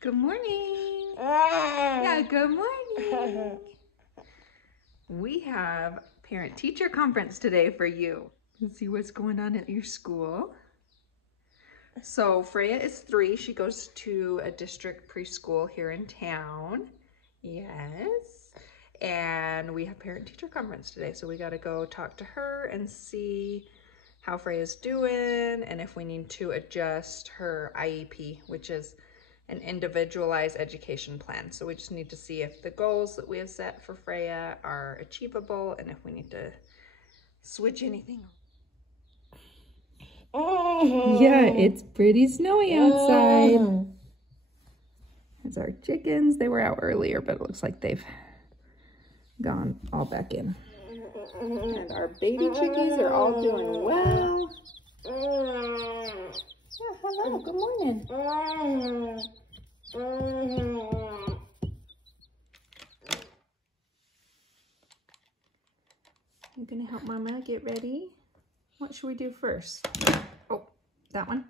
Good morning. Yeah, good morning. We have parent-teacher conference today for you. Let's see what's going on at your school. So Freya is 3. She goes to a district preschool here in town. Yes. And we have parent-teacher conference today. So we got to go talk to her and see how Freya's doing and if we need to adjust her IEP, which is an individualized education plan. So we just need to see if the goals that we have set for Freya are achievable and if we need to switch anything. Yeah, it's pretty snowy outside. There's our chickens. They were out earlier, but it looks like they've gone all back in. And our baby chickies are all doing well. Yeah, hello, good morning. You gonna help Mama get ready? What should we do first? Oh, that one.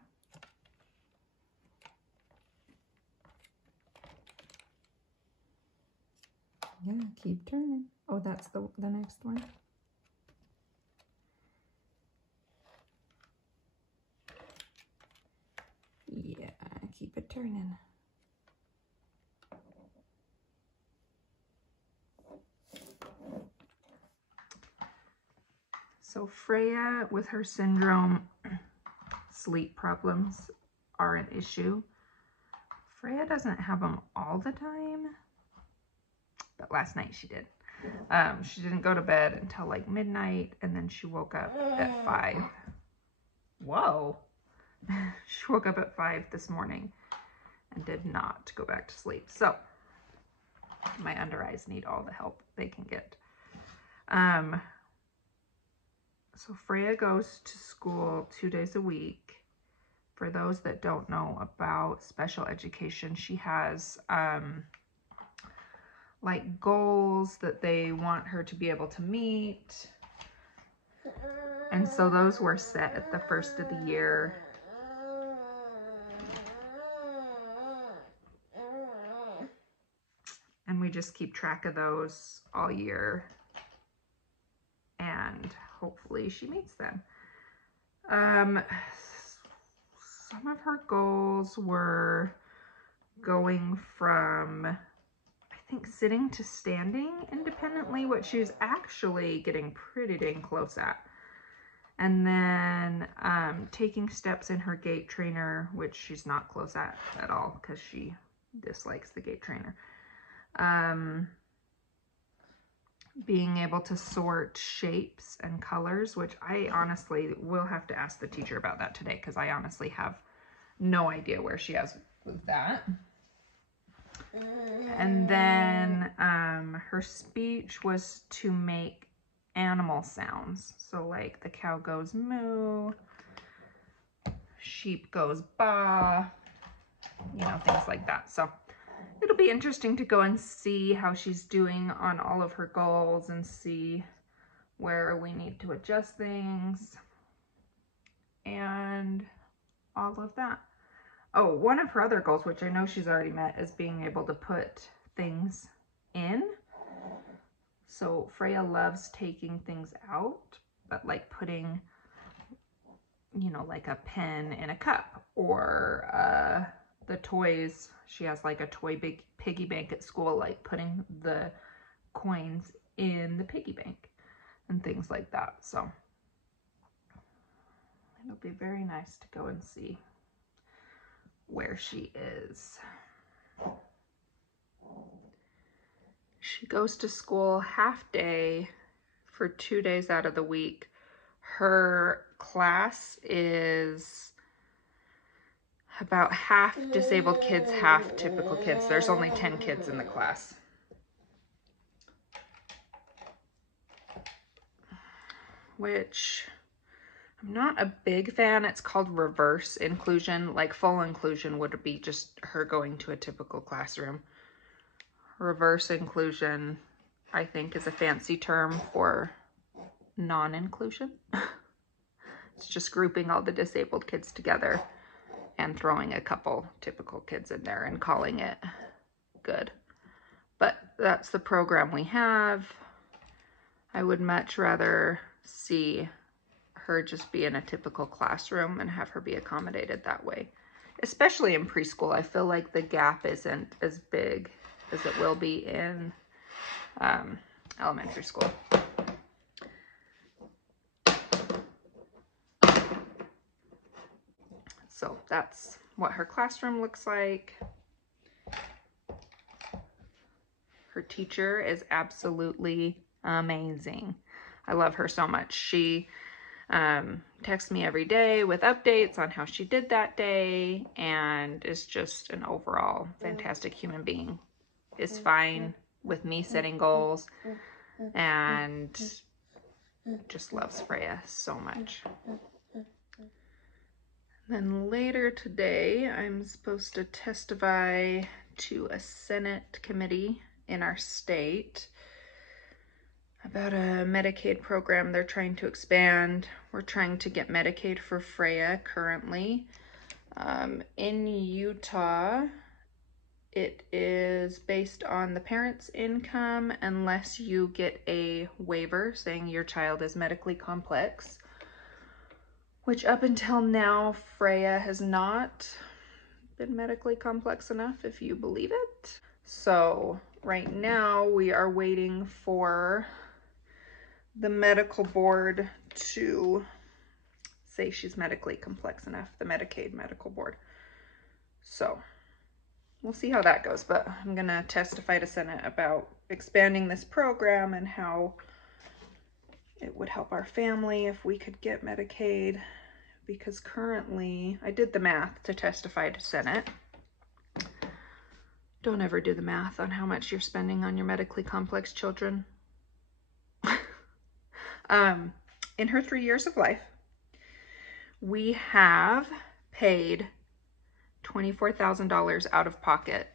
Yeah, keep turning. Oh, that's the next one. Yeah, keep it turning. So Freya, with her syndrome, sleep problems are an issue. Freya doesn't have them all the time, but last night she did. She didn't go to bed until like midnight, and then she woke up at 5. Whoa. She woke up at 5 this morning and did not go back to sleep. So my under eyes need all the help they can get. So Freya goes to school 2 days a week. For those that don't know about special education, she has like goals that they want her to be able to meet. And so those were set at the first of the year. And we just keep track of those all year. And hopefully she meets them. Some of her goals were going from, I think, sitting to standing independently, which she's actually getting pretty dang close at. And then taking steps in her gait trainer, which she's not close at all because she dislikes the gait trainer. Being able to sort shapes and colors, which I honestly will have to ask the teacher about that today because I honestly have no idea where she is with that. And then her speech was to make animal sounds. So like the cow goes moo, sheep goes baa, you know, things like that. So it'll be interesting to go and see how she's doing on all of her goals and see where we need to adjust things and all of that. Oh, one of her other goals, which I know she's already met, is being able to put things in. So Freya loves taking things out, but like putting, you know, like a pen in a cup, or the toys. She has like a toy big piggy bank at school, like putting the coins in the piggy bank and things like that. So it'll be very nice to go and see where she is. She goes to school half day for 2 days out of the week. Her class is about half disabled kids, half typical kids. There's only 10 kids in the class. Which I'm not a big fan. It's called reverse inclusion. Like full inclusion would be just her going to a typical classroom. Reverse inclusion, I think, is a fancy term for non-inclusion. It's just grouping all the disabled kids together and throwing a couple typical kids in there and calling it good. But that's the program we have. I would much rather see her just be in a typical classroom and have her be accommodated that way. Especially in preschool, I feel like the gap isn't as big as it will be in elementary school. So that's what her classroom looks like. Her teacher is absolutely amazing. I love her so much. She texts me every day with updates on how she did that day and is just an overall fantastic human being. Is fine with me setting goals and just loves Freya so much. Then later today, I'm supposed to testify to a Senate committee in our state about a Medicaid program they're trying to expand. We're trying to get Medicaid for Freya currently. In Utah, it is based on the parent's income unless you get a waiver saying your child is medically complex, which up until now, Freya has not been medically complex enough, if you believe it. So right now we are waiting for the medical board to say she's medically complex enough, the Medicaid medical board. So we'll see how that goes, but I'm gonna testify to Senate about expanding this program and how it would help our family if we could get Medicaid, because currently, I did the math to testify to Senate. Don't ever do the math on how much you're spending on your medically complex children. In her 3 years of life, we have paid $24,000 out of pocket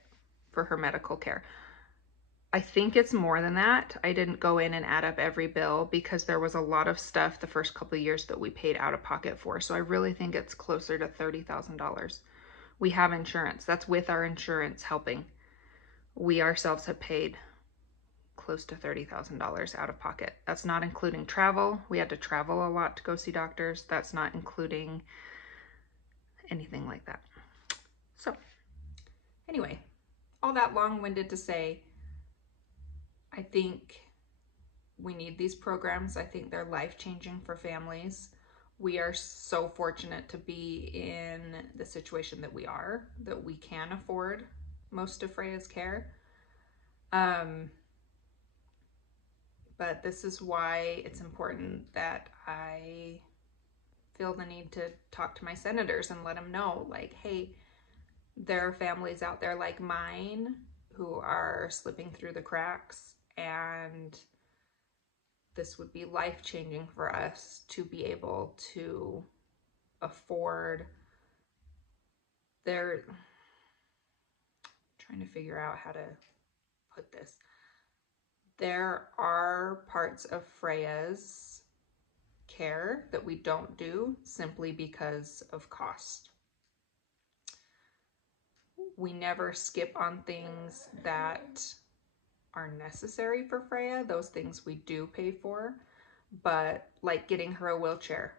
for her medical care. I think it's more than that. I didn't go in and add up every bill because there was a lot of stuff the first couple of years that we paid out of pocket for. So I really think it's closer to $30,000. We have insurance. That's with our insurance helping. We ourselves have paid close to $30,000 out of pocket. That's not including travel. We had to travel a lot to go see doctors. That's not including anything like that. So anyway, all that long-winded to say, I think we need these programs. I think they're life-changing for families. We are so fortunate to be in the situation that we are, that we can afford most of Freya's care. But this is why it's important that I feel the need to talk to my senators and let them know, like, hey, there are families out there like mine who are slipping through the cracks, and this would be life-changing for us to be able to afford their, trying to figure out how to put this. There are parts of Freya's care that we don't do simply because of cost. We never skip on things that are necessary for Freya. Those things we do pay for, but like getting her a wheelchair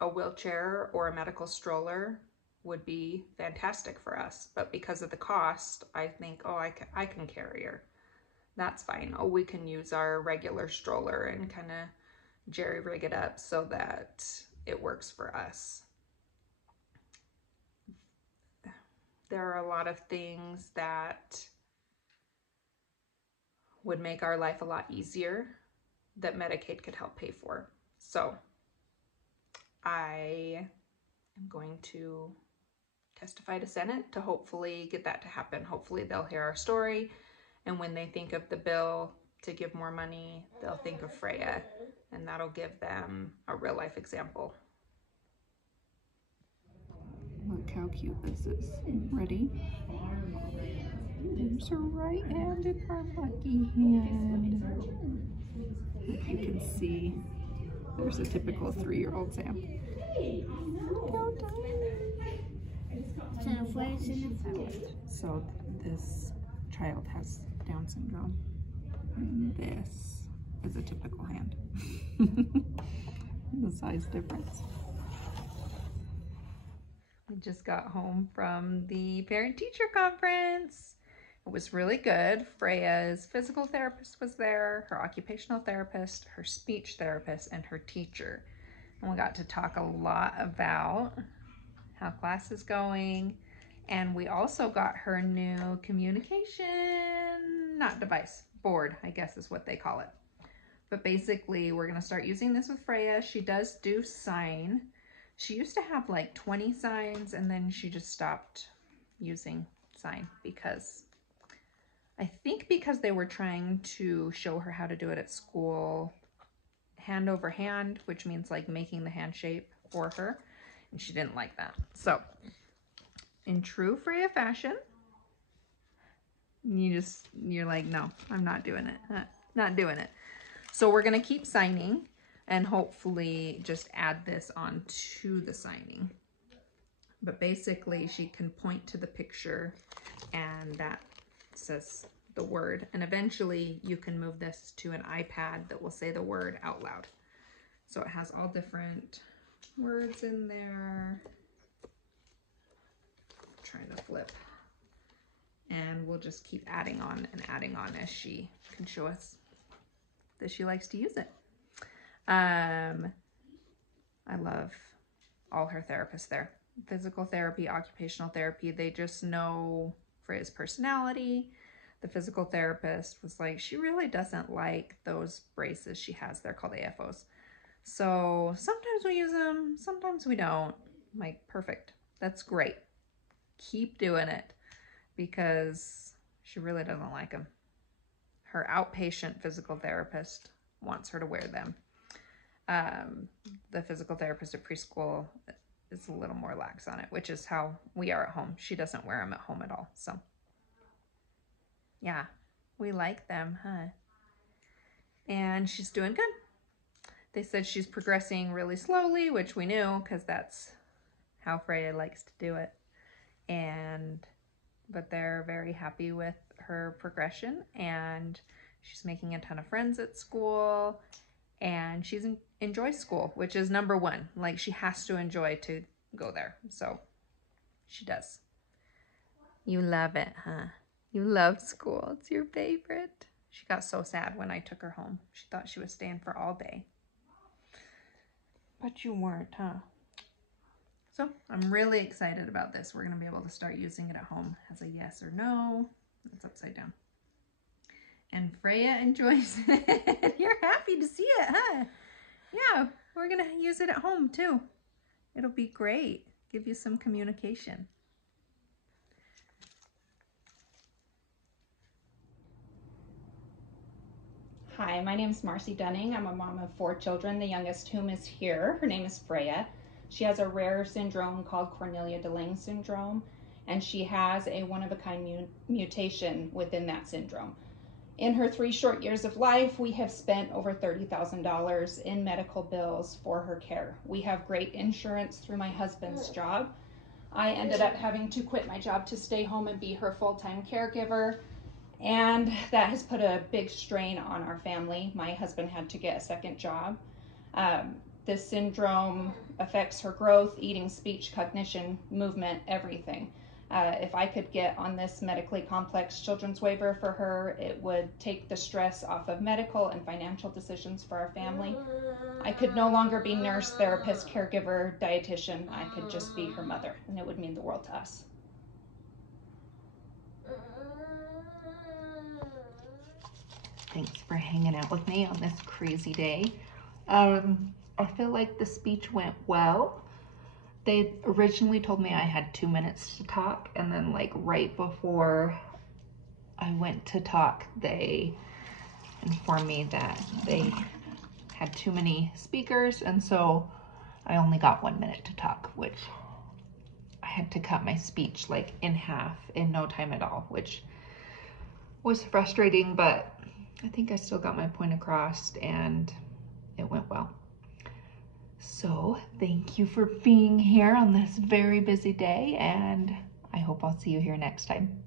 or a medical stroller would be fantastic for us. But because of the cost, I think, oh, I can carry her. That's fine. Oh, we can use our regular stroller and kind of jerry-rig it up so that it works for us. There are a lot of things that would make our life a lot easier that Medicaid could help pay for. So I am going to testify to Senate to hopefully get that to happen. Hopefully they'll hear our story, and when they think of the bill to give more money, they'll think of Freya, and that'll give them a real life example. Look how cute this is. Ready? There's her right hand and her lucky hand. Like you can see, there's a typical 3-year-old Sam. Look how tiny. So this child has Down syndrome, and this is a typical hand. The size difference. We just got home from the parent-teacher conference. It was really good. Freya's physical therapist was there, her occupational therapist, her speech therapist, and her teacher. And we got to talk a lot about how class is going. And we also got her new communication, not device, board, I guess is what they call it. But basically, we're going to start using this with Freya. She does do sign. She used to have like 20 signs, and then she just stopped using sign because I think because they were trying to show her how to do it at school, hand over hand, which means like making the hand shape for her, and she didn't like that. So in true Freya fashion, you're like, no, I'm not doing it. Not doing it. So we're going to keep signing and hopefully just add this on to the signing. But basically she can point to the picture and that says the word. And eventually you can move this to an iPad that will say the word out loud. So it has all different words in there. Trying to flip, and we'll just keep adding on as she can show us that she likes to use it. I love all her therapists there. Physical therapy, occupational therapy, they just know Freya's personality. The physical therapist was like, she really doesn't like those braces she has. They're called AFOs. So sometimes we use them, sometimes we don't. I'm like, perfect, that's great. Keep doing it, because she really doesn't like them. Her outpatient physical therapist wants her to wear them. The physical therapist at preschool is a little more lax on it, which is how we are at home. She doesn't wear them at home at all. So yeah, we like them, huh? And she's doing good. They said she's progressing really slowly, which we knew because that's how Freya likes to do it. But they're very happy with her progression, and she's making a ton of friends at school, and she enjoys school, which is number one. Like, she has to enjoy to go there. So she does. You love it, huh? You love school. It's your favorite. She got so sad when I took her home. She thought she was staying for all day. But you weren't, huh? So I'm really excited about this. We're going to be able to start using it at home as a yes or no. It's upside down. And Freya enjoys it. You're happy to see it, huh? Yeah, we're going to use it at home too. It'll be great. Give you some communication. Hi, my name is Marcy Dunning. I'm a mom of 4 children, the youngest whom is here. Her name is Freya. She has a rare syndrome called Cornelia-de-Lange syndrome, and she has a one-of-a-kind mutation within that syndrome. In her 3 short years of life, we have spent over $30,000 in medical bills for her care. We have great insurance through my husband's job. I ended up having to quit my job to stay home and be her full-time caregiver, and that has put a big strain on our family. My husband had to get a second job. This syndrome affects her growth, eating, speech, cognition, movement, everything. If I could get on this medically complex children's waiver for her, it would take the stress off of medical and financial decisions for our family. I could no longer be nurse, therapist, caregiver, dietitian. I could just be her mother, and it would mean the world to us. Thanks for hanging out with me on this crazy day. I feel like the speech went well. They originally told me I had 2 minutes to talk, and then like right before I went to talk, they informed me that they had too many speakers, and so I only got 1 minute to talk, which I had to cut my speech like in half in no time at all, which was frustrating, but I think I still got my point across and it went well. So thank you for being here on this very busy day, and I'll see you here next time.